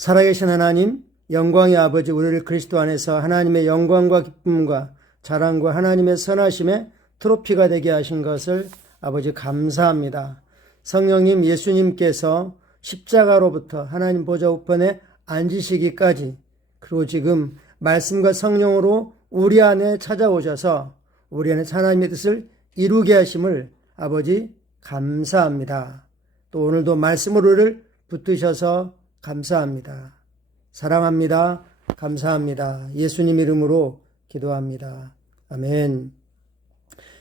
살아계신 하나님, 영광의 아버지, 우리를 그리스도 안에서 하나님의 영광과 기쁨과 자랑과 하나님의 선하심의 트로피가 되게 하신 것을 아버지 감사합니다. 성령님, 예수님께서 십자가로부터 하나님 보좌 우편에 앉으시기까지, 그리고 지금 말씀과 성령으로 우리 안에 찾아오셔서 우리 안에 하나님의 뜻을 이루게 하심을 아버지 감사합니다. 또 오늘도 말씀으로 우리를 붙드셔서 감사합니다. 사랑합니다. 감사합니다. 예수님 이름으로 기도합니다. 아멘.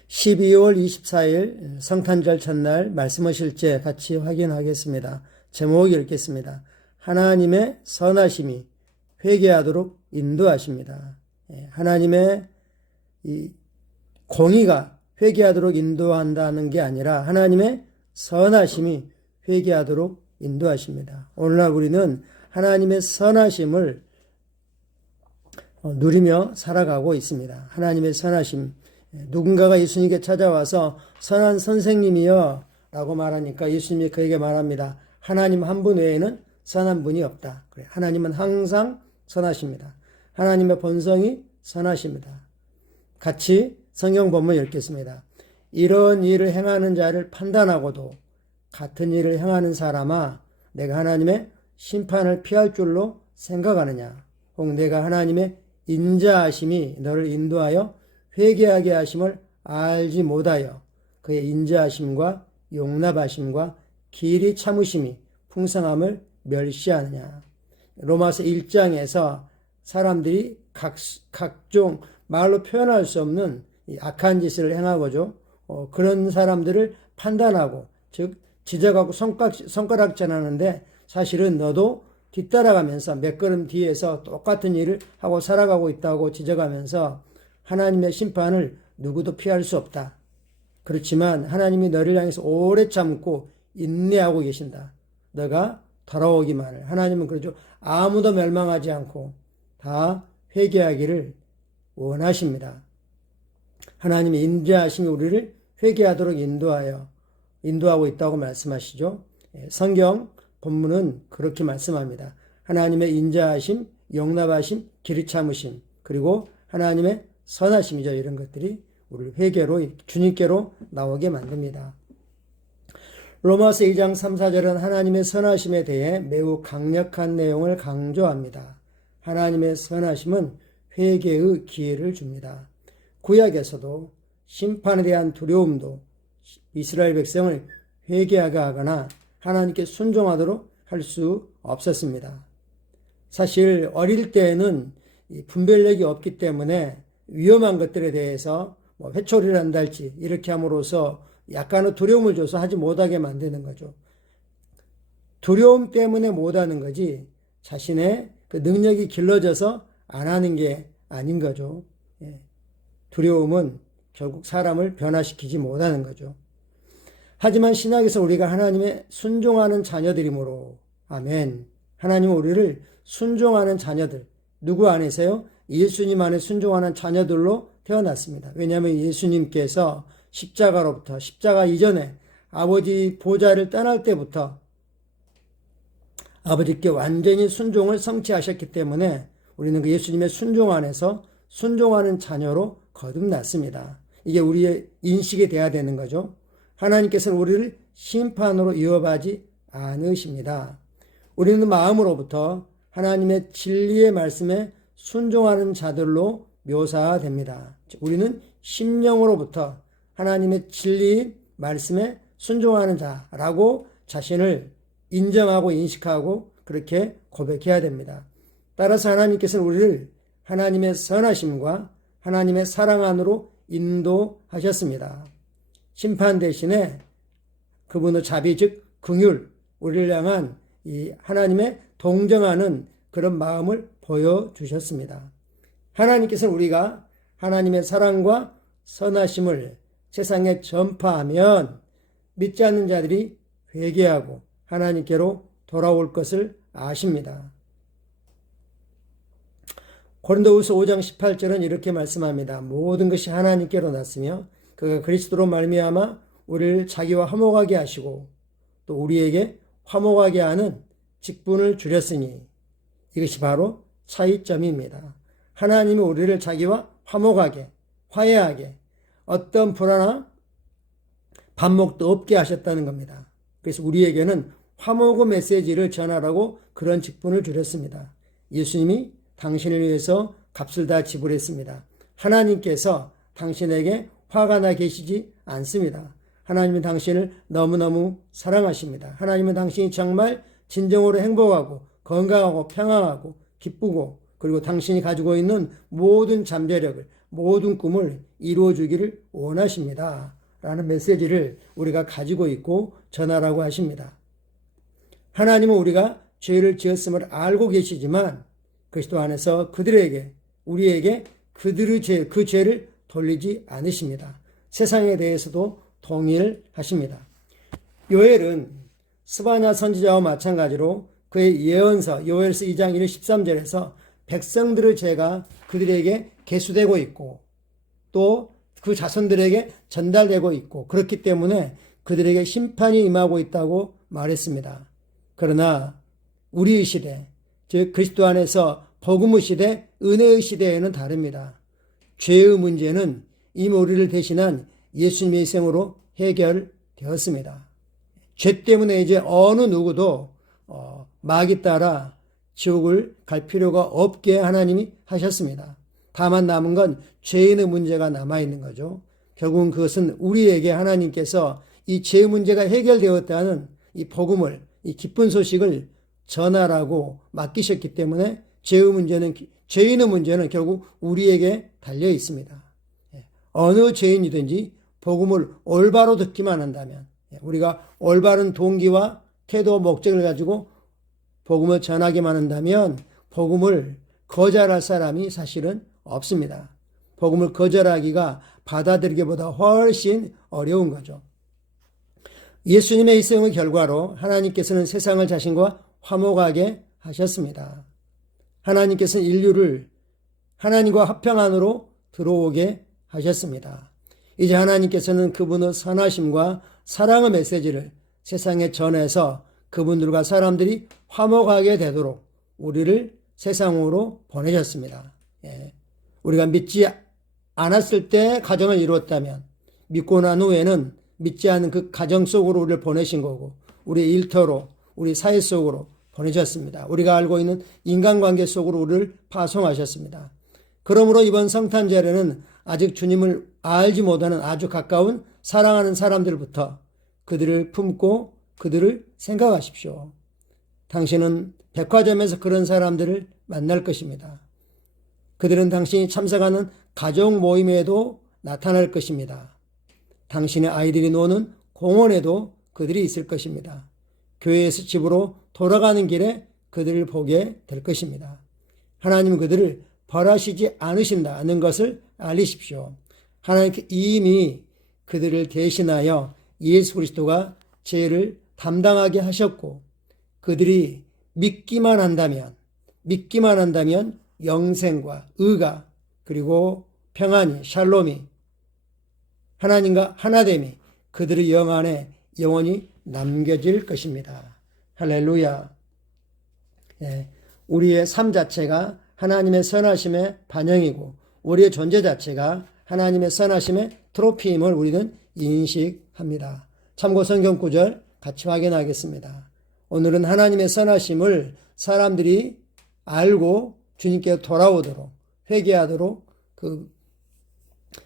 12월 24일 성탄절 첫날 말씀의 실제 같이 확인하겠습니다. 제목을 읽겠습니다. 하나님의 선하심이 회개하도록 인도하십니다. 하나님의 이 공의가 회개하도록 인도한다는 게 아니라 하나님의 선하심이 회개하도록 인도하십니다. 오늘날 우리는 하나님의 선하심을 누리며 살아가고 있습니다. 하나님의 선하심. 누군가가 예수님께 찾아와서 선한 선생님이여 라고 말하니까 예수님이 그에게 말합니다. 하나님 한 분 외에는 선한 분이 없다. 그래, 하나님은 항상 선하십니다. 하나님의 본성이 선하십니다. 같이 성경 본문 읽겠습니다. 이런 일을 행하는 자를 판단하고도 같은 일을 행하는 사람아, 내가 하나님의 심판을 피할 줄로 생각하느냐? 혹 내가 하나님의 인자하심이 너를 인도하여 회개하게 하심을 알지 못하여 그의 인자하심과 용납하심과 길이 참으심이 풍성함을 멸시하느냐? 로마서 1장에서 사람들이 각종 말로 표현할 수 없는 악한 짓을 행하고죠. 그런 사람들을 판단하고, 즉 지적하고 손가락질하는데 사실은 너도 뒤따라가면서 몇 걸음 뒤에서 똑같은 일을 하고 살아가고 있다고 지적하면서 하나님의 심판을 누구도 피할 수 없다. 그렇지만 하나님이 너를 향해서 오래 참고 인내하고 계신다. 너가 돌아오기만을. 하나님은 그러죠. 아무도 멸망하지 않고 다 회개하기를 원하십니다. 하나님의 인자하심이 우리를 회개하도록 인도하고 있다고 말씀하시죠. 성경 본문은 그렇게 말씀합니다. 하나님의 인자하심, 용납하심, 길이 참으심, 그리고 하나님의 선하심이죠. 이런 것들이 우리를 회개로, 주님께로 나오게 만듭니다. 로마서 2장 3, 4절은 하나님의 선하심에 대해 매우 강력한 내용을 강조합니다. 하나님의 선하심은 회개의 기회를 줍니다. 구약에서도 심판에 대한 두려움도 이스라엘 백성을 회개하게 하거나 하나님께 순종하도록 할 수 없었습니다. 사실 어릴 때에는 분별력이 없기 때문에 위험한 것들에 대해서 회초리를 한달지 이렇게 함으로써 약간의 두려움을 줘서 하지 못하게 만드는 거죠. 두려움 때문에 못하는 거지 자신의 그 능력이 길러져서 안 하는 게 아닌 거죠. 두려움은 결국 사람을 변화시키지 못하는 거죠. 하지만 신약에서 우리가 하나님의 순종하는 자녀들이므로, 아멘. 하나님은 우리를 순종하는 자녀들, 누구 안에서요? 예수님 안에 순종하는 자녀들로 태어났습니다. 왜냐하면 예수님께서 십자가로부터, 십자가 이전에 아버지 보좌를 떠날 때부터 아버지께 완전히 순종을 성취하셨기 때문에 우리는 그 예수님의 순종 안에서 순종하는 자녀로 거듭났습니다. 이게 우리의 인식이 돼야 되는 거죠. 하나님께서는 우리를 심판으로 위협하지 않으십니다. 우리는 마음으로부터 하나님의 진리의 말씀에 순종하는 자들로 묘사됩니다. 우리는 심령으로부터 하나님의 진리의 말씀에 순종하는 자라고 자신을 인정하고 인식하고 그렇게 고백해야 됩니다. 따라서 하나님께서는 우리를 하나님의 선하심과 하나님의 사랑 안으로 인도하셨습니다. 심판 대신에 그분의 자비, 즉 긍휼, 우리를 향한 이 하나님의 동정하는 그런 마음을 보여주셨습니다. 하나님께서는 우리가 하나님의 사랑과 선하심을 세상에 전파하면 믿지 않는 자들이 회개하고 하나님께로 돌아올 것을 아십니다. 고린도후서 5장 18절은 이렇게 말씀합니다. 모든 것이 하나님께로 났으며 그가 그리스도로 말미암아 우리를 자기와 화목하게 하시고 또 우리에게 화목하게 하는 직분을 주렸으니 이것이 바로 차이점입니다. 하나님이 우리를 자기와 화목하게, 화해하게, 어떤 불화나 반목도 없게 하셨다는 겁니다. 그래서 우리에게는 화목의 메시지를 전하라고 그런 직분을 주셨습니다. 예수님이 당신을 위해서 값을 다 지불했습니다. 하나님께서 당신에게 화가 나 계시지 않습니다. 하나님은 당신을 너무너무 사랑하십니다. 하나님은 당신이 정말 진정으로 행복하고 건강하고 평안하고 기쁘고 그리고 당신이 가지고 있는 모든 잠재력을 모든 꿈을 이루어주기를 원하십니다. 라는 메시지를 우리가 가지고 있고 전하라고 하십니다. 하나님은 우리가 죄를 지었음을 알고 계시지만 그리스도 안에서 우리에게 그 죄를 돌리지 않으십니다. 세상에 대해서도 동일하십니다. 요엘은 스바냐 선지자와 마찬가지로 그의 예언서 요엘서 2장 1절 13절에서 백성들의 죄가 그들에게 계수되고 있고 또 그 자손들에게 전달되고 있고 그렇기 때문에 그들에게 심판이 임하고 있다고 말했습니다. 그러나 우리의 시대, 즉 그리스도 안에서 복음의 시대, 은혜의 시대에는 다릅니다. 죄의 문제는 이미 우리를 대신한 예수님의 희생으로 해결되었습니다. 죄 때문에 이제 어느 누구도 마귀 따라 지옥을 갈 필요가 없게 하나님이 하셨습니다. 다만 남은 건 죄인의 문제가 남아있는 거죠. 결국은 그것은 우리에게 하나님께서 이 죄의 문제가 해결되었다는 이 복음을, 이 기쁜 소식을 전하라고 맡기셨기 때문에 죄인의 문제는 결국 우리에게 달려 있습니다. 어느 죄인이든지 복음을 올바로 듣기만 한다면, 우리가 올바른 동기와 태도, 목적을 가지고 복음을 전하기만 한다면 복음을 거절할 사람이 사실은 없습니다. 복음을 거절하기가 받아들이기보다 훨씬 어려운 거죠. 예수님의 희생의 결과로 하나님께서는 세상을 자신과 화목하게 하셨습니다. 하나님께서는 인류를 하나님과 화평 안으로 들어오게 하셨습니다. 이제 하나님께서는 그분의 선하심과 사랑의 메시지를 세상에 전해서 그분들과 사람들이 화목하게 되도록 우리를 세상으로 보내셨습니다. 우리가 믿지 않았을 때 가정을 이루었다면 믿고 난 후에는 믿지 않은 그 가정 속으로 우리를 보내신 거고 우리 일터로 우리 사회 속으로 보내셨습니다. 우리가 알고 있는 인간관계 속으로 우리를 파송하셨습니다. 그러므로 이번 성탄절에는 아직 주님을 알지 못하는 아주 가까운 사랑하는 사람들부터 그들을 품고 그들을 생각하십시오. 당신은 백화점에서 그런 사람들을 만날 것입니다. 그들은 당신이 참석하는 가족 모임에도 나타날 것입니다. 당신의 아이들이 노는 공원에도 그들이 있을 것입니다. 교회에서 집으로 돌아가는 길에 그들을 보게 될 것입니다. 하나님은 그들을 벌하시지 않으신다는 것을 알리십시오. 하나님께 이미 그들을 대신하여 예수 그리스도가 죄를 담당하게 하셨고 그들이 믿기만 한다면 영생과 의가 그리고 평안이 샬롬이 하나님과 하나됨이 그들의 영 안에 영원히 남겨질 것입니다. 할렐루야. 우리의 삶 자체가 하나님의 선하심의 반영이고 우리의 존재 자체가 하나님의 선하심의 트로피임을 우리는 인식합니다. 참고 성경 구절 같이 확인하겠습니다. 오늘은 하나님의 선하심을 사람들이 알고 주님께 돌아오도록 회개하도록 그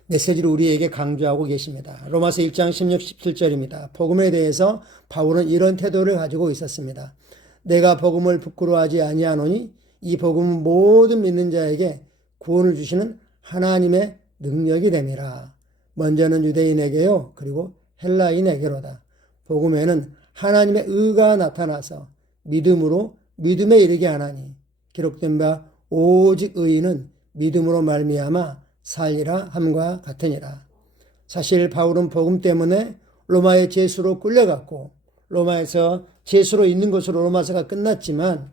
메시지를 우리에게 강조하고 계십니다. 로마서 1장 16, 17절입니다. 복음에 대해서 바울은 이런 태도를 가지고 있었습니다. 내가 복음을 부끄러워하지 아니하노니 이 복음은 모든 믿는 자에게 구원을 주시는 하나님의 능력이 됨이라. 먼저는 유대인에게요 그리고 헬라인에게로다. 복음에는 하나님의 의가 나타나서 믿음으로 믿음에 이르게 하나니 기록된 바 오직 의인은 믿음으로 말미암아 살리라 함과 같으니라. 사실 바울은 복음 때문에 로마의 죄수로 끌려갔고 로마에서 죄수로 있는 것으로 로마서가 끝났지만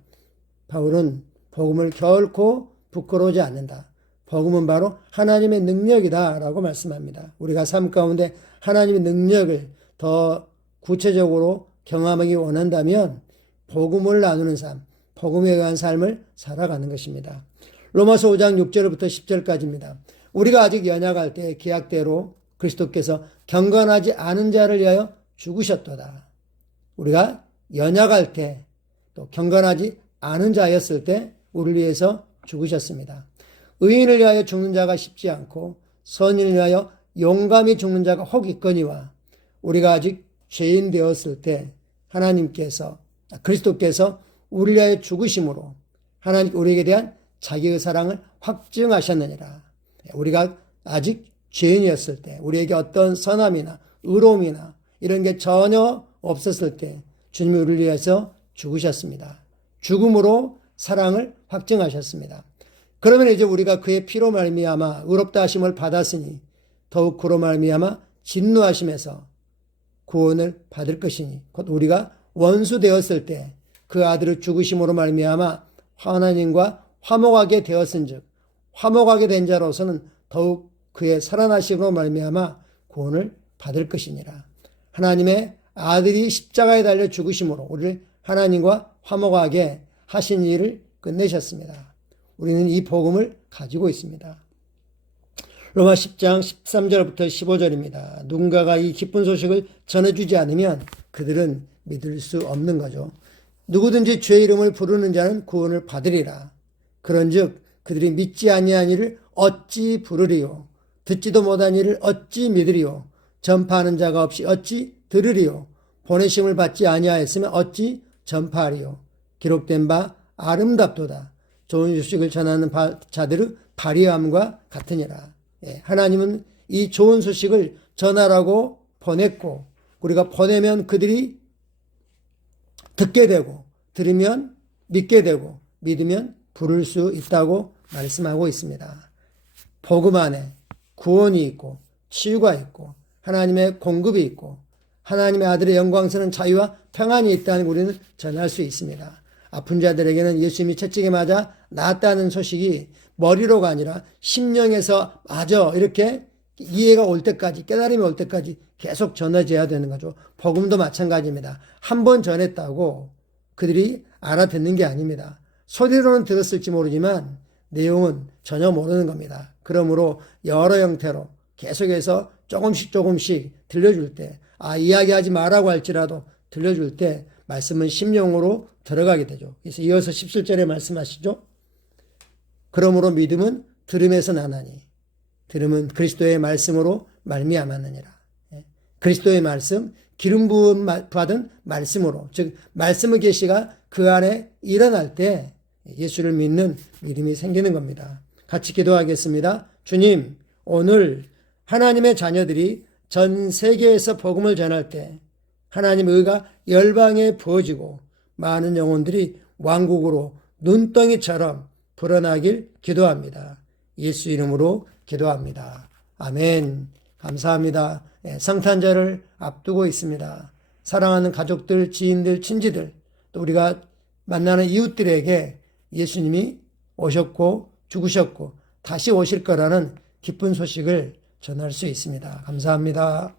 바울은 복음을 결코 부끄러워하지 않는다. 복음은 바로 하나님의 능력이다 라고 말씀합니다. 우리가 삶 가운데 하나님의 능력을 더 구체적으로 경험하기 원한다면 복음을 나누는 삶, 복음에 의한 삶을 살아가는 것입니다. 로마서 5장 6절부터 10절까지입니다. 우리가 아직 연약할 때 계약대로 그리스도께서 경건하지 않은 자를 위하여 죽으셨도다. 우리가 연약할 때 또 경건하지 않은 자였을 때 우리를 위해서 죽으셨습니다. 의인을 위하여 죽는 자가 쉽지 않고 선인을 위하여 용감히 죽는 자가 혹 있거니와 우리가 아직 죄인 되었을 때 그리스도께서 우리를 위하여 죽으심으로 하나님 우리에게 대한 자기의 사랑을 확증하셨느니라. 우리가 아직 죄인이었을 때 우리에게 어떤 선함이나 의로움이나 이런 게 전혀 없었을 때 주님이 우리를 위해서 죽으셨습니다. 죽음으로 사랑을 확증하셨습니다. 그러면 이제 우리가 그의 피로 말미암아 의롭다 하심을 받았으니 더욱 그로 말미암아 진노하심에서 구원을 받을 것이니 곧 우리가 원수 되었을 때 그 아들의 죽으심으로 말미암아 하나님과 화목하게 되었은즉 화목하게 된 자로서는 더욱 그의 살아나심으로 말미암아 구원을 받을 것이니라. 하나님의 아들이 십자가에 달려 죽으심으로 우리를 하나님과 화목하게 하신 일을 끝내셨습니다. 우리는 이 복음을 가지고 있습니다. 로마 10장 13절부터 15절입니다. 누군가가 이 기쁜 소식을 전해주지 않으면 그들은 믿을 수 없는 거죠. 누구든지 주의 이름을 부르는 자는 구원을 받으리라. 그런즉 그들이 믿지 아니한 이를 어찌 부르리요? 듣지도 못한 이를 어찌 믿으리요? 전파하는 자가 없이 어찌 들으리요? 보내심을 받지 아니하였으면 어찌 전파하리요? 기록된 바 아름답도다. 좋은 소식을 전하는 자들의 발휘함과 같으니라. 하나님은 이 좋은 소식을 전하라고 보냈고 우리가 보내면 그들이 듣게 되고 들으면 믿게 되고 믿으면 부를 수 있다고 말씀하고 있습니다. 복음 안에 구원이 있고 치유가 있고 하나님의 공급이 있고 하나님의 아들의 영광스러운 자유와 평안이 있다는 우리는 전할 수 있습니다. 아픈 자들에게는 예수님이 채찍에 맞아 나았다는 소식이 머리로가 아니라 심령에서 맞아 이렇게 이해가 올 때까지 깨달음이 올 때까지 계속 전해져야 되는 거죠. 복음도 마찬가지입니다. 한 번 전했다고 그들이 알아듣는 게 아닙니다. 소리로는 들었을지 모르지만 내용은 전혀 모르는 겁니다. 그러므로 여러 형태로 계속해서 조금씩 들려줄 때 이야기하지 말라고 할지라도 들려줄 때 말씀은 심령으로 들어가게 되죠. 그래서 이어서 17절에 말씀하시죠. 그러므로 믿음은 들음에서 나나니 들음은 그리스도의 말씀으로 말미암았느니라. 그리스도의 말씀, 기름 부음 받은 말씀으로 즉 말씀의 계시가 그 안에 일어날 때 예수를 믿는 믿음이 생기는 겁니다. 같이 기도하겠습니다. 주님, 오늘 하나님의 자녀들이 전 세계에서 복음을 전할 때 하나님의 의가 열방에 부어지고 많은 영혼들이 왕국으로 눈덩이처럼 불어나길 기도합니다. 예수 이름으로 기도합니다. 아멘. 감사합니다. 성탄절을 앞두고 있습니다. 사랑하는 가족들, 지인들, 친지들, 또 우리가 만나는 이웃들에게 예수님이 오셨고 죽으셨고 다시 오실 거라는 기쁜 소식을 전할 수 있습니다. 감사합니다.